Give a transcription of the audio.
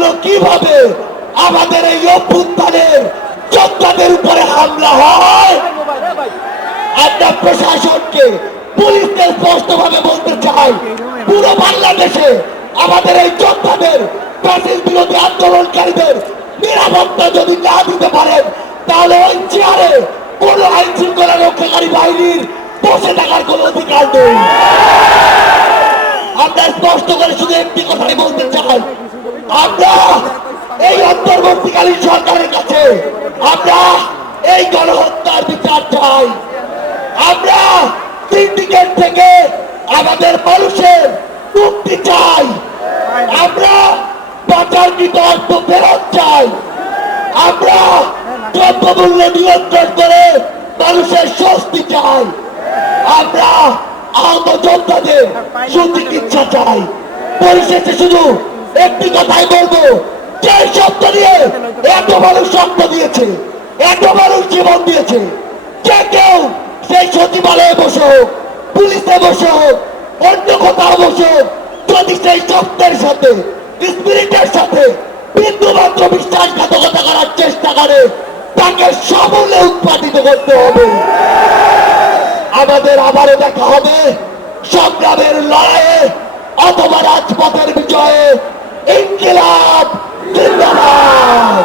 হলো কিভাবে আমাদের এই অভ্যুত্থানের যোদ্ধাদের উপরে হামলা হয়। আমরা প্রশাসনকে, পুলিশকে স্পষ্টভাবে বলতে চাই, পুরো বাংলাদেশে আমাদের এই যোদ্ধাদের, ফ্যাসিস্ট বিরোধী আন্দোলনকারীদের নিরাপত্তা যদি না দিতে পারেন, তাহলে ওই চেয়ারে কোনো আইন শৃঙ্খলা রক্ষাকারী বাহিনীর বসে থাকার কোনো অধিকার নেই। আমরা স্পষ্ট করে শুধু একটি কথাই বলতে চাই, আমরা এই অন্তর্বর্তীকালীন সরকারের কাছে আমরা এই গণহত্যার বিচার চাই। আমরা সিন্ডিকেট থেকে আমাদের মানুষের মুক্তি চাই। আমরা পাচারকৃত অর্থ ফেরত চাই। আমরা দ্রব্যমূল্য নিয়ন্ত্রণ করে মানুষের স্বস্তি চাই। আমরা আহত যোদ্ধাদের সুচিকিৎসা চাই। পরিশেষে শুধু একটি কথাই বলবো, যে শব্দ নিয়ে এত মানুষ রক্ত দিয়েছে, এত মানুষ জীবন দিয়েছে, যে কেউ সেই সচিবালয়ে বসে হোক, পুলিশে বসে হোক, অন্য কোথাও বসে হোক, যদি সেই শব্দের সাথে, স্পিরিটের সাথে বিন্দুমাত্র বিশ্বাসঘাতকতা করার চেষ্টা করে, তাকে সমূলে উৎপাদিত করতে হবে। আমাদের আবারও দেখা হবে সংগ্রামের লড়াইয়ে অথবা রাজপথের বিজয়ে। ইনকিলাব জিন্দাবাদ।